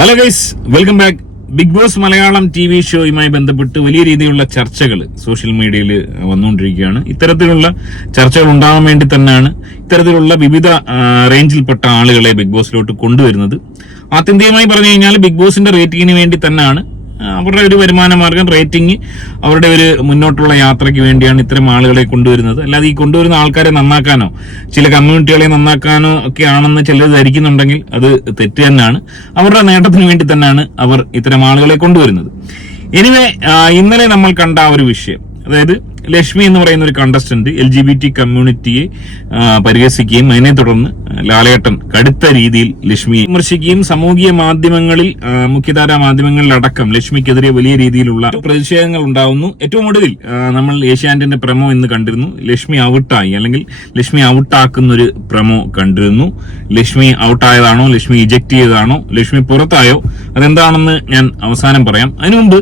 Hello guys welcome back Bigg Boss Malayalam T V ഷോയുമായി ബന്ധപ്പെട്ട് വലിയ രീതിയിലുള്ള ചർച്ചകൾ സോഷ്യൽ മീഡിയയിൽ വന്നുകൊണ്ടിരിക്കുകയാണ്. ഇത്തരത്തിലുള്ള ചർച്ചകൾ ഉണ്ടാവാൻ വേണ്ടി തന്നെയാണ് ഇത്തരത്തിലുള്ള വിവിധ റേഞ്ചിൽപ്പെട്ട ആളുകളെ ബിഗ് ബോസിലോട്ട് കൊണ്ടുവരുന്നത്. ആത്യന്തികമായി പറഞ്ഞു കഴിഞ്ഞാൽ ബിഗ് ബോസിന്റെ റേറ്റിംഗിന് വേണ്ടി തന്നെയാണ് അവരുടെ ഒരു വരുമാന മാർഗം റേറ്റിംഗ് അവരുടെ ഒരു മുന്നോട്ടുള്ള യാത്രയ്ക്ക് വേണ്ടിയാണ് ഇത്തരം ആളുകളെ കൊണ്ടുവരുന്നത്. അല്ലാതെ ഈ കൊണ്ടുവരുന്ന ആൾക്കാരെ നന്നാക്കാനോ ചില കമ്മ്യൂണിറ്റികളെ നന്നാക്കാനോ ഒക്കെ ആണെന്ന് ചിലർ ധരിക്കുന്നുണ്ടെങ്കിൽ അത് തെറ്റ് തന്നെയാണ്. അവരുടെ നേട്ടത്തിന് വേണ്ടി തന്നെയാണ് അവർ ഇത്തരം ആളുകളെ കൊണ്ടുവരുന്നത്. എനിവേ ഇന്നലെ നമ്മൾ കണ്ട ആ ഒരു വിഷയം. അതായത് ലക്ഷ്മി എന്ന് പറയുന്ന ഒരു contestant L G B T കമ്മ്യൂണിറ്റിയെ പരിഹസിക്കുകയും അതിനെ തുടർന്ന് ലാലേട്ടൻ കടുത്ത രീതിയിൽ ലക്ഷ്മിയെ വിമർശിക്കുകയും സാമൂഹിക മാധ്യമങ്ങളിൽ മുഖ്യധാരാ മാധ്യമങ്ങളിലടക്കം ലക്ഷ്മിക്കെതിരെ വലിയ രീതിയിലുള്ള പ്രതിഷേധങ്ങൾ ഉണ്ടാവുന്നു. ഏറ്റവും ഒടുവിൽ നമ്മൾ ഏഷ്യാനെറ്റിന്റെ പ്രമോ ഇന്ന് കണ്ടിരുന്നു. ലക്ഷ്മി ഔട്ടായി അല്ലെങ്കിൽ ലക്ഷ്മി ഔട്ടാക്കുന്ന ഒരു പ്രമോ കണ്ടിരുന്നു. ലക്ഷ്മി ഔട്ടായതാണോ ലക്ഷ്മി ഇജക്ട് ചെയ്തതാണോ ലക്ഷ്മി പുറത്തായോ അതെന്താണെന്ന് ഞാൻ അവസാനം പറയാം. അതിനുമുമ്പ്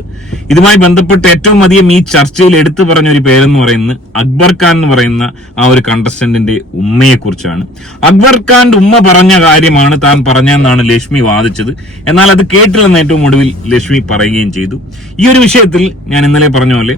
ഇതുമായി ബന്ധപ്പെട്ട് ഏറ്റവും അധികം ഈ ചർച്ചയിൽ എടുത്തു പറഞ്ഞ ഒരു പേരെന്ന് പറയുന്നത് അക്ബർ ഖാൻ എന്ന് പറയുന്ന ആ ഒരു കണ്ടസ്റ്റന്റിന്റെ ഉമ്മയെ കുറിച്ചാണ് അക്ബർ ഖാന്റെ ഉമ്മ പറഞ്ഞ കാര്യമാണ് താൻ പറഞ്ഞതെന്നാണ് ലക്ഷ്മി വാദിച്ചത്. എന്നാൽ അത് കേട്ടില്ലെന്ന് ഏറ്റവും ഒടുവിൽ ലക്ഷ്മി പറയുകയും ചെയ്തു. ഈ ഒരു വിഷയത്തിൽ ഞാൻ ഇന്നലെ പറഞ്ഞ പോലെ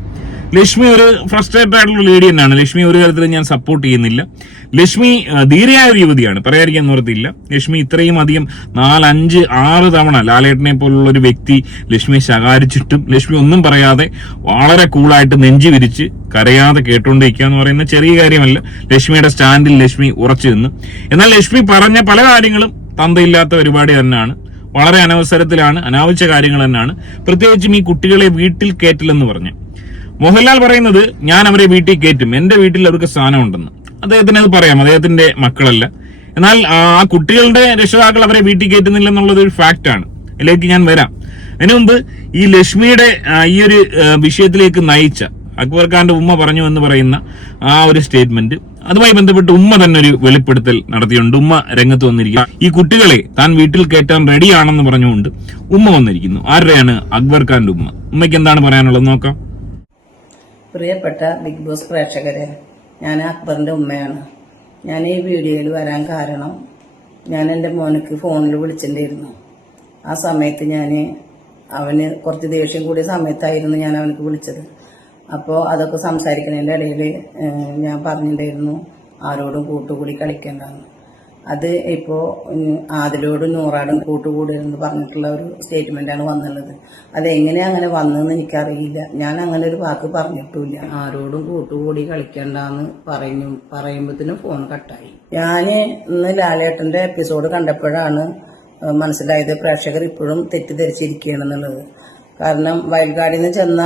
ലക്ഷ്മി ഒരു ഫ്രസ്ട്രേറ്റഡ് ആയിട്ടുള്ള ലേഡി തന്നെയാണ്. ലക്ഷ്മി ഒരു തരത്തിലും ഞാൻ സപ്പോർട്ട് ചെയ്യുന്നില്ല. ലക്ഷ്മി ധീരയായ ഒരു യുവതിയാണ്. പറയാതിരിക്കാൻ നിർത്തിയില്ല ലക്ഷ്മി ഇത്രയും അധികം നാലഞ്ച് ആറ് തവണ ലാലേട്ടനെ പോലുള്ള ഒരു വ്യക്തി ലക്ഷ്മിയെ ശകാരിച്ചിട്ടും ലക്ഷ്മി ഒന്നും പറയാതെ വളരെ കൂളായിട്ട് നെഞ്ചു വിരിച്ച് കരയാതെ കേട്ടുകൊണ്ടിരിക്കുക എന്ന് പറയുന്ന ചെറിയ കാര്യമല്ല. ലക്ഷ്മിയുടെ സ്റ്റാൻഡിൽ ലക്ഷ്മി ഉറച്ചു നിന്നു. എന്നാൽ ലക്ഷ്മി പറഞ്ഞ പല കാര്യങ്ങളും തന്തയില്ലാത്ത പരിപാടി തന്നെയാണ്. വളരെ അനവസരത്തിലാണ് അനാവശ്യ കാര്യങ്ങൾ തന്നെയാണ്. പ്രത്യേകിച്ചും ഈ കുട്ടികളെ വീട്ടിൽ കയറ്റില്ലെന്ന് പറഞ്ഞ്. മോഹൻലാൽ പറയുന്നത് ഞാൻ അവരെ വീട്ടിൽ കയറ്റും. എന്റെ വീട്ടിൽ അവർക്ക് സ്ഥാനമുണ്ടെന്ന്. അദ്ദേഹത്തിന് അത് പറയാം. അദ്ദേഹത്തിന്റെ മക്കളല്ല. എന്നാൽ ആ കുട്ടികളുടെ രക്ഷിതാക്കൾ അവരെ വീട്ടിൽ കയറ്റുന്നില്ല എന്നുള്ളത് ഒരു ഫാക്റ്റാണ് ഇതിലേക്ക് ഞാൻ വരാം. അതിനു മുമ്പ് ഈ ലക്ഷ്മിയുടെ ഈ ഒരു വിഷയത്തിലേക്ക് നയിച്ച അക്ബർ ഖാന്റെ ഉമ്മ പറഞ്ഞു എന്ന് പറയുന്ന ആ ഒരു സ്റ്റേറ്റ്മെന്റ് അതുമായി ബന്ധപ്പെട്ട് ഉമ്മ തന്നെ ഒരു വെളിപ്പെടുത്തൽ നടത്തിയിട്ടുണ്ട്. ഉമ്മ രംഗത്ത് വന്നിരിക്കുക ഈ കുട്ടികളെ താൻ വീട്ടിൽ കയറ്റാൻ റെഡിയാണെന്ന് പറഞ്ഞുകൊണ്ട് ഉമ്മ വന്നിരിക്കുന്നു. ആരുടെയാണ് അക്ബർ ഖാന്റെ ഉമ്മ? ഉമ്മയ്ക്ക് എന്താണ് പറയാനുള്ളത്? നോക്കാം. പ്രിയപ്പെട്ട ബിഗ് ബോസ് പ്രേക്ഷകരെ ഞാൻ അക്ബറിന്റെ ഉമ്മയാണ്. ഞാൻ ഈ വീഡിയോയിൽ വരാൻ കാരണം ഞാൻ എന്റെ മോനക്ക് ഫോണിൽ വിളിച്ചിട്ടുണ്ടായിരുന്നു. ആ സമയത്ത് ഞാൻ അവന് കുറച്ച് ദേഷ്യം കൂടിയ സമയത്തായിരുന്നു ഞാൻ അവനക്ക് വിളിച്ചത്. അപ്പോൾ അതൊക്കെ സംസാരിക്കുന്നതിന്റെ ഇടയിൽ ഞാൻ പറഞ്ഞിട്ടുണ്ടായിരുന്നു ആരോടും കൂട്ടുകൂടി കളിക്കേണ്ടെന്ന്. അത് ഇപ്പോൾ ആദിലോടും നൂറാടും കൂട്ടുകൂടരുന്ന് പറഞ്ഞിട്ടുള്ള ഒരു സ്റ്റേറ്റ്മെന്റാണ് വന്നുള്ളത്. അതെങ്ങനെ അങ്ങനെ വന്നതെന്ന് എനിക്കറിയില്ല. ഞാൻ അങ്ങനെ ഒരു വാക്ക് പറഞ്ഞിട്ടില്ല ആരോടും കൂട്ടുകൂടി കളിക്കണ്ടെന്ന് പറഞ്ഞു പറയുമ്പോഴത്തേനും ഫോൺ കട്ടായി. ഞാൻ ഇന്ന് ലാലേട്ടന്റെ എപ്പിസോഡ് കണ്ടപ്പോഴാണ് മനസ്സിലായത് പ്രേക്ഷകർ ഇപ്പോഴും തെറ്റിദ്ധരിച്ചിരിക്കുകയാണെന്നുള്ളത്. കാരണം വയൽക്കാടിൽ നിന്ന് ചെന്ന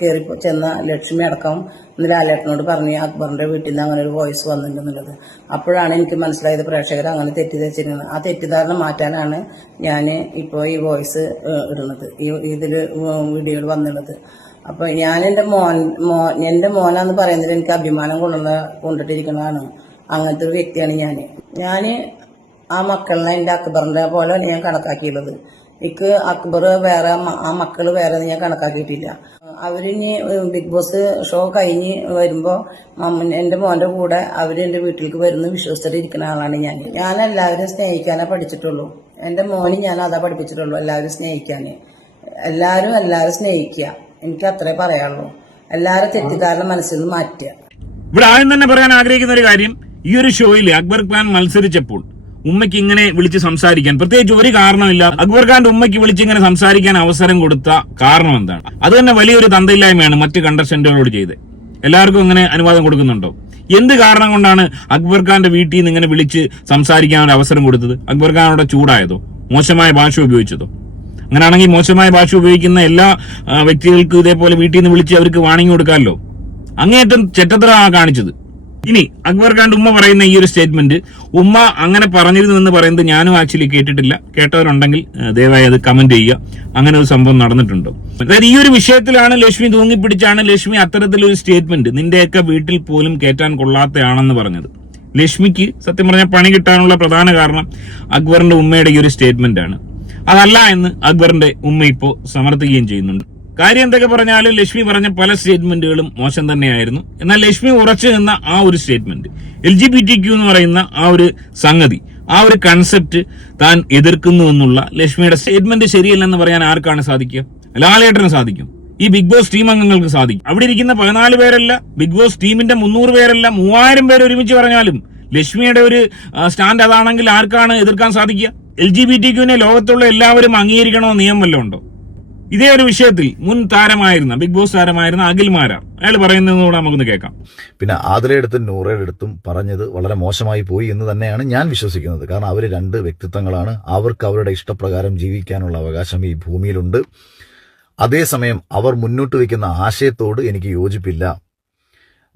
കയറി ചെന്ന ലക്ഷ്മി അടക്കം ഇന്ന് ലാലേട്ടനോട് പറഞ്ഞു അക്ബറിന്റെ വീട്ടിൽ നിന്ന് അങ്ങനെ ഒരു വോയിസ് വന്നിട്ടുണ്ടെന്നുള്ളത്. അപ്പോഴാണ് എനിക്ക് മനസ്സിലായത് പ്രേക്ഷകർ അങ്ങനെ തെറ്റിദ്ധരിച്ചിരുന്നത് ആ തെറ്റിദ്ധാരണ മാറ്റാനാണ് ഞാൻ ഇപ്പോൾ ഈ വോയിസ് ഇടുന്നത്. ഈ ഇതിൽ വീഡിയോയിൽ വന്നിടുന്നത് അപ്പൊ ഞാൻ എന്റെ മോൻ മോ എന്റെ മോനാന്ന് പറയുന്നത് എനിക്ക് അഭിമാനം കൊണ്ടുള്ള കൊണ്ടിട്ടിരിക്കുന്നതാണ്. അങ്ങനത്തെ ഒരു വ്യക്തിയാണ് ഞാൻ ഞാൻ ആ മക്കളിനെ എന്റെ അക്ബറിന്റെ പോലെ ഞാൻ കണക്കാക്കിയുള്ളത് എനിക്ക് അക്ബർ വേറെ ആ മക്കൾ വേറെ ഞാൻ കണക്കാക്കിയിട്ടില്ല. അവരിനി ബിഗ് ബോസ് ഷോ കഴിഞ്ഞ് വരുമ്പോ മമ്മ- എന്റെ മോന്റെ കൂടെ അവർ എന്റെ വീട്ടിലേക്ക് വരുന്ന വിശ്വസിച്ചിട്ട് ഇരിക്കുന്ന ആളാണ് ഞാൻ. ഞാൻ എല്ലാവരും സ്നേഹിക്കാനേ പഠിച്ചിട്ടുള്ളൂ. എന്റെ മോന് ഞാൻ അതാ പഠിപ്പിച്ചിട്ടുള്ളൂ എല്ലാവരും സ്നേഹിക്കാന്. എല്ലാവരും എല്ലാവരും സ്നേഹിക്കുക. എനിക്ക് അത്രേ പറയാനുള്ളൂ. എല്ലാവരും തെറ്റിദ്ധാരണ മനസ്സിൽ നിന്ന് മാറ്റുക. ഇവിടെ ആദ്യം തന്നെ പറയാൻ ആഗ്രഹിക്കുന്ന ഒരു കാര്യം ഈ ഒരു ഷോയിൽ അക്ബർ ഖാൻ മത്സരിച്ചപ്പോൾ ഉമ്മയ്ക്ക് ഇങ്ങനെ വിളിച്ച് സംസാരിക്കാൻ. പ്രത്യേകിച്ച് ഒരു കാരണമില്ല അക്ബർ ഖാന്റെ ഉമ്മയ്ക്ക് വിളിച്ച് ഇങ്ങനെ സംസാരിക്കാൻ അവസരം കൊടുത്ത കാരണം എന്താണ്? അത് തന്നെ വലിയൊരു തന്തയില്ലായ്മയാണ് മറ്റ് കണ്ടസ്റ്റന്റുകളോട് ചെയ്ത്. എല്ലാവർക്കും ഇങ്ങനെ അനുവാദം കൊടുക്കുന്നുണ്ടോ? എന്ത് കാരണം കൊണ്ടാണ് അക്ബർ ഖാന്റെ വീട്ടിൽ നിന്ന് ഇങ്ങനെ വിളിച്ച് സംസാരിക്കാൻ ഒരു അവസരം കൊടുത്തത്? അക്ബർ അവിടെ ചൂടായതോ? മോശമായ ഭാഷ ഉപയോഗിച്ചതോ? അങ്ങനെയാണെങ്കിൽ മോശമായ ഭാഷ ഉപയോഗിക്കുന്ന എല്ലാ വ്യക്തികൾക്കും ഇതേപോലെ വീട്ടിൽ നിന്ന് വിളിച്ച് അവർക്ക് വാണിംഗ് കൊടുക്കാമല്ലോ? അങ്ങേയറ്റം ചെറ്റത്ര കാണിച്ചത്. ഇനി അക്ബർ ഉമ്മ പറയുന്ന ഈ ഒരു സ്റ്റേറ്റ്മെന്റ് ഉമ്മ അങ്ങനെ പറഞ്ഞിരുന്നു എന്ന് പറയുന്നത് ഞാനും ആക്ച്വലി കേട്ടിട്ടില്ല. കേട്ടവരുണ്ടെങ്കിൽ ദയവായി അത് കമന്റ് ചെയ്യുക. അങ്ങനെ ഒരു സംഭവം നടന്നിട്ടുണ്ടോ? അതായത് ഈ ഒരു വിഷയത്തിലാണ് ലക്ഷ്മി തൂങ്ങിപ്പിടിച്ചാണ് ലക്ഷ്മി അത്തരത്തിലൊരു സ്റ്റേറ്റ്മെന്റ് നിന്റെയൊക്കെ വീട്ടിൽ പോലും കയറ്റാൻ കൊള്ളാത്തയാണെന്ന് പറഞ്ഞത്. ലക്ഷ്മിക്ക് സത്യം പറഞ്ഞാൽ പണി കിട്ടാനുള്ള പ്രധാന കാരണം അക്ബറിന്റെ ഉമ്മയുടെ ഈ ഒരു സ്റ്റേറ്റ്മെന്റ് ആണ്. അതല്ല എന്ന് അക്ബറിന്റെ ഉമ്മ ഇപ്പോൾ സമർത്ഥിക്കുകയും ചെയ്യുന്നുണ്ട്. കാര്യം എന്തൊക്കെ പറഞ്ഞാലും ലക്ഷ്മി പറഞ്ഞ പല സ്റ്റേറ്റ്മെന്റുകളും മോശം തന്നെയായിരുന്നു. എന്നാൽ ലക്ഷ്മി ഉറച്ചു നിന്ന ആ ഒരു statement L G B T Q എന്ന് പറയുന്ന ആ ഒരു സംഗതി ആ ഒരു കൺസെപ്റ്റ് താൻ എതിർക്കുന്നു എന്നുള്ള ലക്ഷ്മിയുടെ സ്റ്റേറ്റ്മെന്റ് ശരിയല്ലെന്ന് പറയാൻ ആർക്കാണ് സാധിക്കുക? ലാലേട്ടന് സാധിക്കും. ഈ ബിഗ് ബോസ് ടീം അംഗങ്ങൾക്ക് സാധിക്കും. അവിടെ ഇരിക്കുന്ന പതിനാല് പേരല്ല ബിഗ് ബോസ് ടീമിന്റെ മുന്നൂറ് പേരല്ല മൂവായിരം പേര് ഒരുമിച്ച് പറഞ്ഞാലും ലക്ഷ്മിയുടെ ഒരു സ്റ്റാൻഡ് അതാണെങ്കിൽ ആർക്കാണ് എതിർക്കാൻ സാധിക്കുക? എൽ ജി ബി ടി ക്യൂവിനെ ലോകത്തുള്ള എല്ലാവരും അംഗീകരിക്കണമെന്ന് നിയമം വല്ലതും ഉണ്ടോ? ഇതേ ഒരു വിഷയത്തിൽ മുൻ താരമായിരുന്ന ബിഗ് ബോസ് താരമായിരുന്ന അഖിൽ മാരാർ. അയാൾ പറയുന്നതിനോട് നമുക്കൊന്ന് കേൾക്കാം. പിന്നെ ആതിരയെടുത്തും നൂറയുടെ അടുത്തും പറഞ്ഞത് വളരെ മോശമായി പോയി എന്ന് തന്നെയാണ് ഞാൻ വിശ്വസിക്കുന്നത്. കാരണം അവർ രണ്ട് വ്യക്തിത്വങ്ങളാണ്. അവർക്ക് അവരുടെ ഇഷ്ടപ്രകാരം ജീവിക്കാനുള്ള അവകാശം ഈ ഭൂമിയിലുണ്ട്. അതേസമയം അവർ മുന്നോട്ട് വയ്ക്കുന്ന ആശയത്തോട് എനിക്ക് യോജിപ്പില്ല.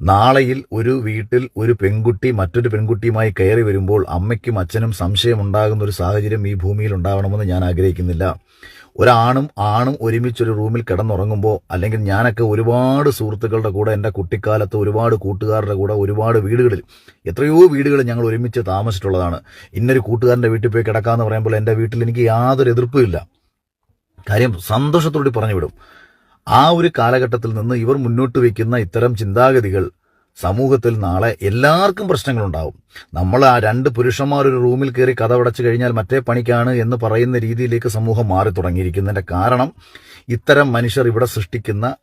നാളെയിൽ ഒരു വീട്ടിൽ ഒരു പെൺകുട്ടി മറ്റൊരു പെൺകുട്ടിയുമായി കയറി വരുമ്പോൾ അമ്മയ്ക്കും അച്ഛനും സംശയമുണ്ടാകുന്ന ഒരു സാഹചര്യം ഈ ഭൂമിയിൽ ഉണ്ടാവണമെന്ന് ഞാൻ ആഗ്രഹിക്കുന്നില്ല. ഒരാണും ആണും ഒരുമിച്ചൊരു റൂമിൽ കിടന്നുറങ്ങുമ്പോൾ അല്ലെങ്കിൽ ഞാനൊക്കെ ഒരുപാട് സുഹൃത്തുക്കളുടെ കൂടെ എന്റെ കുട്ടിക്കാലത്ത് ഒരുപാട് കൂട്ടുകാരുടെ കൂടെ ഒരുപാട് വീടുകളിൽ എത്രയോ വീടുകൾ ഞങ്ങൾ ഒരുമിച്ച് താമസിച്ചിട്ടുള്ളതാണ്. ഇന്നൊരു കൂട്ടുകാരന്റെ വീട്ടിൽ പോയി കിടക്കാമെന്ന് പറയുമ്പോൾ എന്റെ വീട്ടിൽ എനിക്ക് യാതൊരു എതിർപ്പുമില്ല കാര്യം സന്തോഷത്തോടെ പറഞ്ഞു വിടും ആ ഒരു കാലഘട്ടത്തിൽ നിന്ന് ഇവർ മുന്നോട്ട് വയ്ക്കുന്ന ഇത്തരം ചിന്താഗതികൾ സമൂഹത്തിൽ നാളെ എല്ലാവർക്കും പ്രശ്നങ്ങളുണ്ടാവും. നമ്മൾ ആ രണ്ട് പുരുഷന്മാർ ഒരു റൂമിൽ കയറി കഥ അടച്ചു കഴിഞ്ഞാൽ മറ്റേ പണിക്കാണ് എന്ന് പറയുന്ന രീതിയിലേക്ക് സമൂഹം മാറി തുടങ്ങിയിരിക്കുന്നതിന്റെ കാരണം ഇത്തരം മനുഷ്യർ ഇവിടെ സൃഷ്ടിക്കുന്ന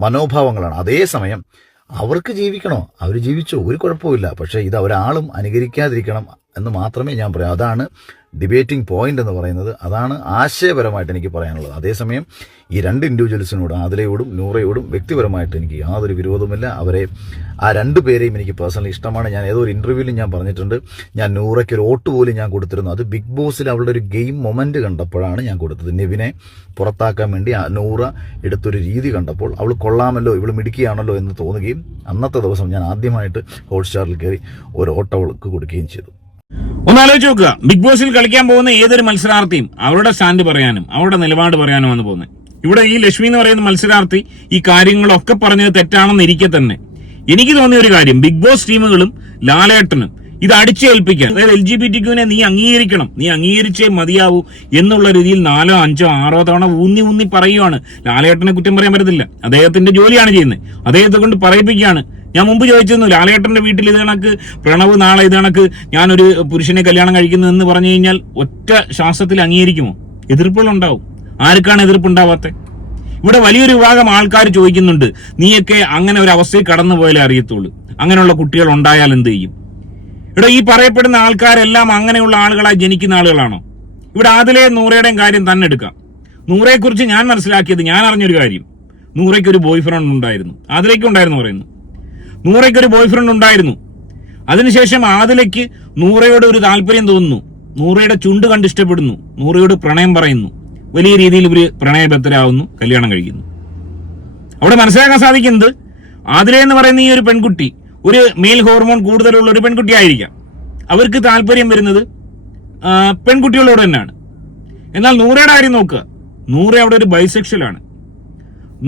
മനോഭാവങ്ങളാണ്. അതേസമയം അവർക്ക് ജീവിക്കണോ? അവർ ജീവിച്ചോ? ഒരു കുഴപ്പമില്ല പക്ഷേ ഇത് ഒരാളും അനുകരിക്കാതിരിക്കണം. എന്ന് മാത്രമേ ഞാൻ പറയാം അതാണ് ഡിബേറ്റിംഗ് പോയിന്റ് എന്ന് പറയുന്നത്. അതാണ് ആശയപരമായിട്ട് എനിക്ക് പറയാനുള്ളത്. അതേസമയം ഈ രണ്ട് ഇൻഡിവിജ്വൽസിനോടും ആദിലയോടും നൂറയോടും വ്യക്തിപരമായിട്ട് എനിക്ക് യാതൊരു വിരോധമില്ല അവരെ ആ രണ്ട് പേരെയും എനിക്ക് പേഴ്സണലി ഇഷ്ടമാണ്. ഞാൻ ഏതോ ഒരു ഇന്റർവ്യൂവിലും ഞാൻ പറഞ്ഞിട്ടുണ്ട്. ഞാൻ നൂറയ്ക്ക് ഒരു വോട്ട് പോലും ഞാൻ കൊടുത്തിരുന്നു. അത് ബിഗ് ബോസിൽ അവളുടെ ഒരു ഗെയിം മൊമെന്റ് കണ്ടപ്പോഴാണ് ഞാൻ കൊടുത്തത്. നെവിനെ പുറത്താക്കാൻ വേണ്ടി നൂറ എടുത്തൊരു രീതി കണ്ടപ്പോൾ അവൾ കൊള്ളാമല്ലോ ഇവൾ മിടുക്കിയാണല്ലോ എന്ന് തോന്നുകയും അന്നത്തെ ദിവസം ഞാൻ ആദ്യമായിട്ട് ഹോട്ട്സ്റ്റാറിൽ കയറി ഒരു ഓട്ടവൾക്ക് കൊടുക്കുകയും ചെയ്തു. ഒന്ന് ആലോചിച്ച് നോക്കുക ബിഗ് ബോസിൽ കളിക്കാൻ പോകുന്ന ഏതൊരു മത്സരാർത്ഥിയും അവരുടെ സ്റ്റാൻഡ് പറയാനും അവരുടെ നിലപാട് പറയാനും വന്ന് പോകുന്നത്. ഇവിടെ ഈ ലക്ഷ്മി എന്ന് പറയുന്ന മത്സരാർത്ഥി ഈ കാര്യങ്ങളൊക്കെ പറഞ്ഞത് തെറ്റാണെന്ന് ഇരിക്കെ തന്നെ. എനിക്ക് തോന്നിയ ഒരു കാര്യം ബിഗ് ബോസ് ടീമുകളും ലാലേട്ടനും ഇത് അടിച്ചേൽപ്പിക്കാൻ അതായത് എൽ ജി ബി ടിക്കുവിനെ നീ അംഗീകരിക്കണം നീ അംഗീകരിച്ചേ മതിയാവൂ എന്നുള്ള രീതിയിൽ നാലോ അഞ്ചോ ആറോ തവണ ഊന്നി ഊന്നി പറയുകയാണ് ലാലേട്ടനെ കുറ്റം പറയാൻ പറ്റത്തില്ല. അദ്ദേഹത്തിന്റെ ജോലിയാണ് ചെയ്യുന്നത്. അദ്ദേഹത്തെ കൊണ്ട് പറയിപ്പിക്കുകയാണ്. ഞാൻ മുമ്പ് ചോദിച്ചിരുന്നു ലാലേട്ടന്റെ വീട്ടിൽ ഇത് കണക്ക് പ്രണവ് നാളെ ഇത് കണക്ക് ഞാനൊരു പുരുഷനെ കല്യാണം കഴിക്കുന്നു എന്ന് പറഞ്ഞു കഴിഞ്ഞാൽ ഒറ്റ ശാസ്ത്രത്തിൽ അംഗീകരിക്കുമോ? എതിർപ്പുകൾ ഉണ്ടാവും. ആർക്കാണ് എതിർപ്പ് ഉണ്ടാവാത്ത? ഇവിടെ വലിയൊരു വിഭാഗം ആൾക്കാർ ചോദിക്കുന്നുണ്ട് നീയൊക്കെ അങ്ങനെ ഒരു അവസ്ഥയിൽ കടന്നു പോയാലേ അറിയത്തുള്ളൂ. അങ്ങനെയുള്ള കുട്ടികൾ ഉണ്ടായാൽ എന്ത് ചെയ്യും? ഇവിടെ ഈ പറയപ്പെടുന്ന ആൾക്കാരെല്ലാം അങ്ങനെയുള്ള ആളുകളായി ജനിക്കുന്ന ആളുകളാണോ? ഇവിടെ ആദിലെ നൂറയുടെയും കാര്യം തന്നെ എടുക്കാം. നൂറയെക്കുറിച്ച് ഞാൻ മനസ്സിലാക്കിയത് ഞാൻ അറിഞ്ഞൊരു കാര്യം. നൂറയ്ക്ക് ഒരു ബോയ് ഫ്രണ്ട് ഉണ്ടായിരുന്നു. ആദിലേക്ക് ഉണ്ടായിരുന്നു പറയുന്നു. നൂറയ്ക്ക് ഒരു ബോയ് ഫ്രണ്ട് ഉണ്ടായിരുന്നു. അതിനുശേഷം ആദിലയ്ക്ക് നൂറയോട് ഒരു താല്പര്യം തോന്നുന്നു. നൂറയുടെ ചുണ്ട് കണ്ടിഷ്ടപ്പെടുന്നു നൂറയോട് പ്രണയം പറയുന്നു. വലിയ രീതിയിൽ ഇവർ പ്രണയബദ്ധരാകുന്നു കല്യാണം കഴിക്കുന്നു. അവിടെ മനസ്സിലാക്കാൻ സാധിക്കുന്നത് ആതിര എന്ന് പറയുന്ന ഈ ഒരു പെൺകുട്ടി ഒരു മെയിൽ ഹോർമോൺ കൂടുതലുള്ള ഒരു പെൺകുട്ടി ആയിരിക്കാം. അവർക്ക് താല്പര്യം വരുന്നത് പെൺകുട്ടികളോട് തന്നെയാണ്. എന്നാൽ നൂറയുടെ കാര്യം നോക്കുക. നൂറ അവിടെ ഒരു ബൈസെക്ഷൽ ആണ്.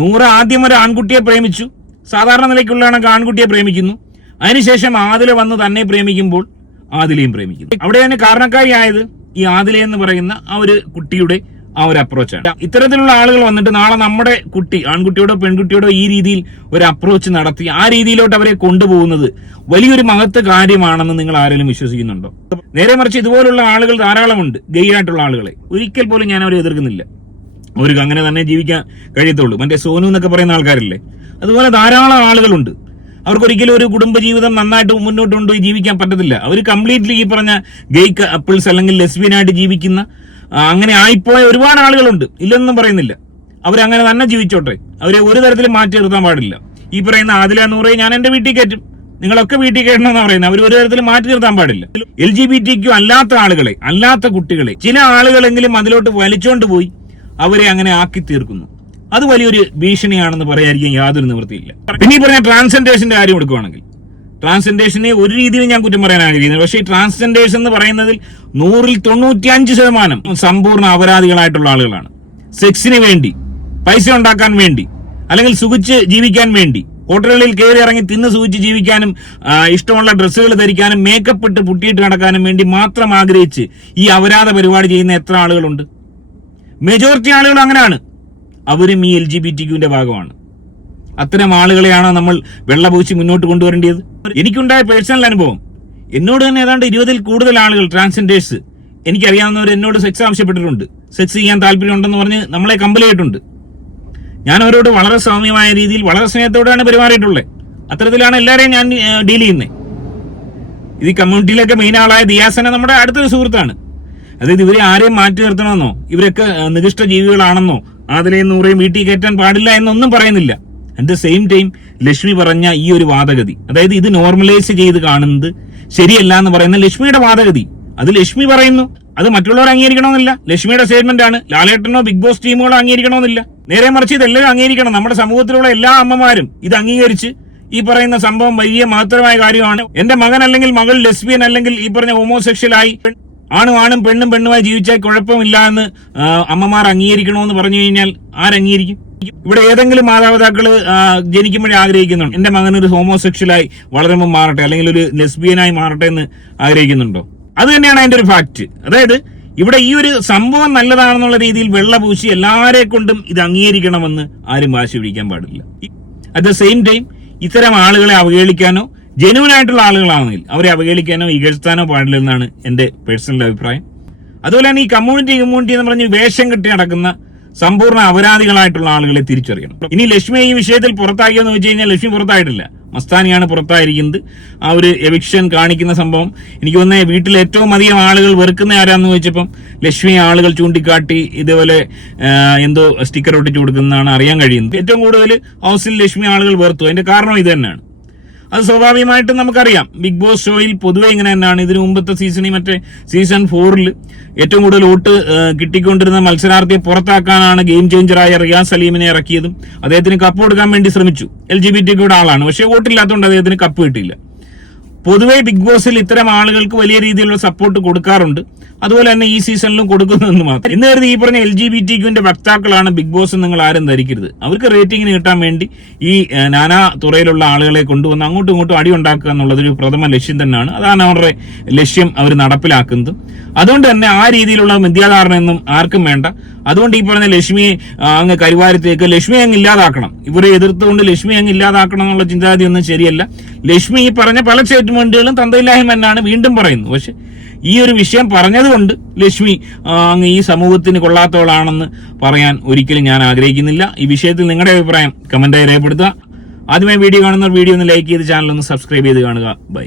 നൂറ ആദ്യം ഒരു ആൺകുട്ടിയെ പ്രേമിച്ചു. സാധാരണ നിലയ്ക്കുള്ളാണ് ആൺകുട്ടിയെ പ്രേമിക്കുന്നു. അതിനുശേഷം ആദില വന്ന് തന്നെ പ്രേമിക്കുമ്പോൾ ആദിലയും പ്രേമിക്കുന്നു. അവിടെ തന്നെ കാരണക്കാരിയായത് ഈ ആദില എന്ന് പറയുന്ന ആ ഒരു കുട്ടിയുടെ ആ ഒരു അപ്രോച്ചാണ് ഇത്തരത്തിലുള്ള ആളുകൾ വന്നിട്ട് നാളെ നമ്മുടെ കുട്ടി ആൺകുട്ടിയോടോ പെൺകുട്ടിയോടോ ഈ രീതിയിൽ ഒരു അപ്രോച്ച് നടത്തി ആ രീതിയിലോട്ട് അവരെ കൊണ്ടുപോകുന്നത് വലിയൊരു മഹത്വ കാര്യമാണെന്ന് നിങ്ങൾ ആരെങ്കിലും വിശ്വസിക്കുന്നുണ്ടോ? നേരെ മറിച്ച് ഇതുപോലുള്ള ആളുകൾ ധാരാളമുണ്ട് ഗെയ് ആയിട്ടുള്ള ആളുകളെ. ഒരിക്കൽ പോലും ഞാൻ അവരെ എതിർക്കുന്നില്ല. അവർക്ക് അങ്ങനെ തന്നെ ജീവിക്കാൻ കഴിയത്തുള്ളൂ. മറ്റേ സോനു എന്നൊക്കെ പറയുന്ന ആൾക്കാരില്ലേ? അതുപോലെ ധാരാളം ആളുകളുണ്ട്. അവർക്ക് ഒരിക്കലും ഒരു കുടുംബജീവിതം നന്നായിട്ട് മുന്നോട്ട് കൊണ്ടുപോയി ജീവിക്കാൻ പറ്റത്തില്ല. അവർ കംപ്ലീറ്റ്ലി ഈ പറഞ്ഞ ഗെയ് കപ്പിൾസ് അല്ലെങ്കിൽ ലെസ്ബിയനായിട്ട് ജീവിക്കുന്ന അങ്ങനെ ആയിപ്പോയ ഒരുപാട് ആളുകളുണ്ട്. ഇല്ലെന്നും പറയുന്നില്ല. അവരങ്ങനെ തന്നെ ജീവിച്ചോട്ടെ. അവരെ ഒരു തരത്തിലും മാറ്റി നിർത്താൻ പാടില്ല. ഈ പറയുന്ന ആദില നൂറെ ഞാൻ എന്റെ വീട്ടിൽ കയറ്റും. നിങ്ങളൊക്കെ വീട്ടിൽ കയറ്റണമെന്ന് പറയുന്നത്. അവർ ഒരു തരത്തിലും മാറ്റി നിർത്താൻ പാടില്ല. L G B T Q അല്ലാത്ത ആളുകളെ അല്ലാത്ത കുട്ടികളെ ചില ആളുകളെങ്കിലും അതിലോട്ട് വലിച്ചോണ്ട് പോയി അവരെ അങ്ങനെ ആക്കി തീർക്കുന്നു. അത് വലിയൊരു ഭീഷണിയാണെന്ന് പറയാതിരിക്കാൻ യാതൊരു നിവൃത്തിയില്ല. പിന്നെ ഈ പറഞ്ഞ ട്രാൻസ്ജെൻഡേഷന്റെ കാര്യം എടുക്കുകയാണെങ്കിൽ ട്രാൻസ്ജെൻഡേഷനെ ഒരു രീതിയിൽ ഞാൻ കുറ്റം പറയാൻ ആഗ്രഹിക്കുന്നത് പക്ഷേ ഈ ട്രാൻസ്ജെൻഡേഷൻ എന്ന് പറയുന്നതിൽ നൂറിൽ തൊണ്ണൂറ്റി അഞ്ച് ശതമാനം സമ്പൂർണ അപരാധികളായിട്ടുള്ള ആളുകളാണ്. സെക്സിന് വേണ്ടി പൈസ ഉണ്ടാക്കാൻ വേണ്ടി അല്ലെങ്കിൽ സുഖിച്ച് ജീവിക്കാൻ വേണ്ടി ഹോട്ടലുകളിൽ കയറി ഇറങ്ങി തിന്ന് സൂചിച്ച് ജീവിക്കാനും ഇഷ്ടമുള്ള ഡ്രസ്സുകൾ ധരിക്കാനും മേക്കപ്പ് ഇട്ട് പുട്ടിയിട്ട് നടക്കാനും വേണ്ടി മാത്രം ആഗ്രഹിച്ച് ഈ അപരാധ പരിപാടി ചെയ്യുന്ന എത്ര ആളുകളുണ്ട്? മെജോറിറ്റി ആളുകൾ അങ്ങനെയാണ്. അവരും ഈ എൽ ജി ബി ടി ക്യൂവിന്റെ ഭാഗമാണ്. അത്തരം ആളുകളെയാണോ നമ്മൾ വെള്ളപൂച്ചി മുന്നോട്ട് കൊണ്ടുവരേണ്ടത്? എനിക്കുണ്ടായ പേഴ്സണൽ അനുഭവം. എന്നോട് തന്നെ ഏതാണ്ട് ഇരുപതിൽ കൂടുതൽ ആളുകൾ ട്രാൻസ്ജെൻഡേഴ്സ് എനിക്കറിയാവുന്നവർ എന്നോട് സെക്സ് ആവശ്യപ്പെട്ടിട്ടുണ്ട്. സെക്സ് ചെയ്യാൻ താല്പര്യമുണ്ടെന്ന് പറഞ്ഞ് നമ്മളെ കമ്പലിയായിട്ടുണ്ട് ഞാൻ അവരോട് വളരെ സൗമ്യമായ രീതിയിൽ വളരെ സ്നേഹത്തോടെയാണ് പെരുമാറിയിട്ടുള്ളത്. അത്തരത്തിലാണ് എല്ലാവരെയും ഞാൻ ഡീൽ ചെയ്യുന്നത് ഇത് കമ്മ്യൂണിറ്റിയിലൊക്കെ മെയിൻ ആളായ ദിയാസന നമ്മുടെ അടുത്തൊരു സുഹൃത്താണ്. അതായത് ഇവരെ ആരെയും മാറ്റി നിർത്തണമെന്നോ ഇവരൊക്കെ നികൃഷ്ട ജീവികളാണെന്നോ അതിലെയും നൂറയും വീട്ടിൽ കയറ്റാൻ പാടില്ല എന്നൊന്നും പറയുന്നില്ല. At the same time Lakshmi പറഞ്ഞ ഈ ഒരു വാദഗതി അതായത് ഇത് നോർമലൈസ് ചെയ്ത് കാണുന്നത് ശരിയല്ല എന്ന് പറയുന്ന ലക്ഷ്മിയുടെ വാദഗതി. അത് ലക്ഷ്മി പറയുന്നു. അത് മറ്റുള്ളവർ അംഗീകരിക്കണമെന്നില്ല. ലക്ഷ്മിയുടെ സ്റ്റേറ്റ്മെന്റ് ആണ്. ലാലേട്ടനോ ബിഗ് ബോസ് ടീമുകളോ അംഗീകരിക്കണമെന്നില്ല. നേരെ മറിച്ച് ഇതെല്ലാം അംഗീകരിക്കണം. നമ്മുടെ സമൂഹത്തിലുള്ള എല്ലാ അമ്മമാരും ഇത് അംഗീകരിച്ച് ഈ പറയുന്ന സംഭവം വലിയ മഹത്തരമായ കാര്യമാണ്. എന്റെ മകൻ അല്ലെങ്കിൽ മകൾ ലെസ്ബിയൻ അല്ലെങ്കിൽ ഈ പറഞ്ഞ ഹോമോസെക്ഷൽ ആയി ആണും ആണും പെണ്ണും പെണ്ണുമായി ജീവിച്ചാൽ കുഴപ്പമില്ല എന്ന് അമ്മമാർ അംഗീകരിക്കണമെന്ന് പറഞ്ഞു കഴിഞ്ഞാൽ ആരംഗീകരിക്കും? ഇവിടെ ഏതെങ്കിലും മാതാപിതാക്കൾ ജനിക്കുമ്പോഴേ ആഗ്രഹിക്കുന്നുണ്ട്? എന്റെ മകൻ ഒരു ഹോമോസെക്ഷലായി വളരുമ്പോൾ മാറട്ടെ അല്ലെങ്കിൽ ഒരു ലെസ്ബിയനായി മാറട്ടെ എന്ന് ആഗ്രഹിക്കുന്നുണ്ടോ? അത് തന്നെയാണ് അതിന്റെ ഒരു ഫാക്ട് അതായത് ഇവിടെ ഈ ഒരു സംഭവം നല്ലതാണെന്നുള്ള രീതിയിൽ വെള്ളപൂശി എല്ലാരെ കൊണ്ടും ഇത് അംഗീകരിക്കണമെന്ന് ആരും വാശി പിടിക്കാൻ പാടില്ല. അറ്റ് ദ സെയിം ടൈം ഇത്തരം ആളുകളെ അവഹേളിക്കാനോ ജെനുവൻ ആയിട്ടുള്ള ആളുകളാണെങ്കിൽ അവരെ അവഹേളിക്കാനോ ഇകഴ്ത്താനോ പാടില്ലെന്നാണ് എന്റെ പേഴ്സണൽ അഭിപ്രായം. അതുപോലെ തന്നെ ഈ കമ്മ്യൂണിറ്റി കമ്മ്യൂണിറ്റി എന്ന് പറഞ്ഞ് വേഷം കെട്ടി നടക്കുന്ന സമ്പൂർണ അപരാധികളായിട്ടുള്ള ആളുകളെ തിരിച്ചറിയണം. ഇനി ലക്ഷ്മി ഈ വിഷയത്തിൽ പുറത്താക്കിയെന്ന് വെച്ച് കഴിഞ്ഞാൽ ലക്ഷ്മി പുറത്തായിട്ടില്ല. മസ്താനിയാണ് പുറത്തായിരിക്കുന്നത്. ആ ഒരു എവിക്ഷൻ കാണിക്കുന്ന സംഭവം. എനിക്ക് തോന്നുന്നത് വീട്ടിൽ ഏറ്റവും അധികം ആളുകൾ വെറുക്കുന്ന ആരാന്ന് ചോദിച്ചപ്പം ലക്ഷ്മി ആളുകൾ ചൂണ്ടിക്കാട്ടി ഇതുപോലെ എന്തോ സ്റ്റിക്കർ ഒട്ടിച്ചു കൊടുക്കുന്നതാണ് അറിയാൻ കഴിയുന്നത്. ഏറ്റവും കൂടുതൽ ഹൗസിൽ ലക്ഷ്മി ആളുകൾ വെറുത്തു. അതിന്റെ കാരണം ഇത് തന്നെയാണ്. അത് സ്വാഭാവികമായിട്ടും നമുക്കറിയാം. ബിഗ് ബോസ് ഷോയിൽ പൊതുവെ ഇങ്ങനെ തന്നെയാണ്. ഇതിനു മുമ്പത്തെ സീസണിൽ മറ്റേ സീസൺ ഫോറിൽ ഏറ്റവും കൂടുതൽ വോട്ട് കിട്ടിക്കൊണ്ടിരുന്ന മത്സരാർത്ഥിയെ പുറത്താക്കാനാണ് ഗെയിം ചേഞ്ചറായ റിയാസ് സലീമിനെ ഇറക്കിയതും അദ്ദേഹത്തിന് കപ്പ് കൊടുക്കാൻ വേണ്ടി ശ്രമിച്ചു. എൽ ജി ബി ടിയുടെ ആളാണ്. പക്ഷേ വോട്ടില്ലാത്തതുകൊണ്ട് അദ്ദേഹത്തിന് കപ്പ് കിട്ടിയില്ല. പൊതുവെ ബിഗ് ബോസിൽ ഇത്തരം ആളുകൾക്ക് വലിയ രീതിയിലുള്ള സപ്പോർട്ട് കൊടുക്കാറുണ്ട്. അതുപോലെ തന്നെ ഈ സീസണിലും കൊടുക്കുന്നതെന്ന് മാത്രം. ഇന്ന് കരുതി ഈ പറഞ്ഞ എൽ ജി ബി ടി ക്യുവിന്റെ വക്താക്കളാണ് ബിഗ് ബോസ് നിങ്ങൾ ആരും ധരിക്കരുത്. അവർക്ക് റേറ്റിംഗിന് കിട്ടാൻ വേണ്ടി ഈ നാനാ തുറയിലുള്ള ആളുകളെ കൊണ്ടുവന്ന് അങ്ങോട്ടും ഇങ്ങോട്ടും അടി ഉണ്ടാക്കുക എന്നുള്ളതൊരു പ്രഥമ ലക്ഷ്യം തന്നെയാണ്. അതാണ് അവരുടെ ലക്ഷ്യം അവർ നടപ്പിലാക്കുന്നത്. അതുകൊണ്ട് തന്നെ ആ രീതിയിലുള്ള മിഥ്യാധാരണയൊന്നും ആർക്കും വേണ്ട. അതുകൊണ്ട് ഈ പറഞ്ഞ ലക്ഷ്മിയെ അങ്ങ് കരുവാരത്തേക്ക് ലക്ഷ്മി അങ്ങ് ഇല്ലാതാക്കണം. ഇവരെ എതിർത്തുകൊണ്ട് ലക്ഷ്മി അങ്ങ് ഇല്ലാതാക്കണം എന്നുള്ള ചിന്താഗതി ഒന്നും ശരിയല്ല. ലക്ഷ്മി ഈ പറഞ്ഞ പല സ്റ്റേറ്റ്മെന്റുകളും തന്തയില്ലായ്മ എന്നാണ് വീണ്ടും പറയുന്നത്. പക്ഷെ ഈ ഒരു വിഷയം പറഞ്ഞതുകൊണ്ട് ലക്ഷ്മി അങ്ങ് ഈ സമൂഹത്തിന് കൊള്ളാത്തവളാണെന്ന് പറയാൻ ഒരിക്കലും ഞാൻ ആഗ്രഹിക്കുന്നില്ല. ഈ വിഷയത്തിൽ നിങ്ങളുടെ അഭിപ്രായം കമന്റായി രേഖപ്പെടുത്തുക. ആദ്യമായി വീഡിയോ കാണുന്നവർ വീഡിയോ ഒന്ന് ലൈക്ക് ചെയ്ത് ചാനൽ ഒന്ന് സബ്സ്ക്രൈബ് ചെയ്ത് കാണുക. ബൈ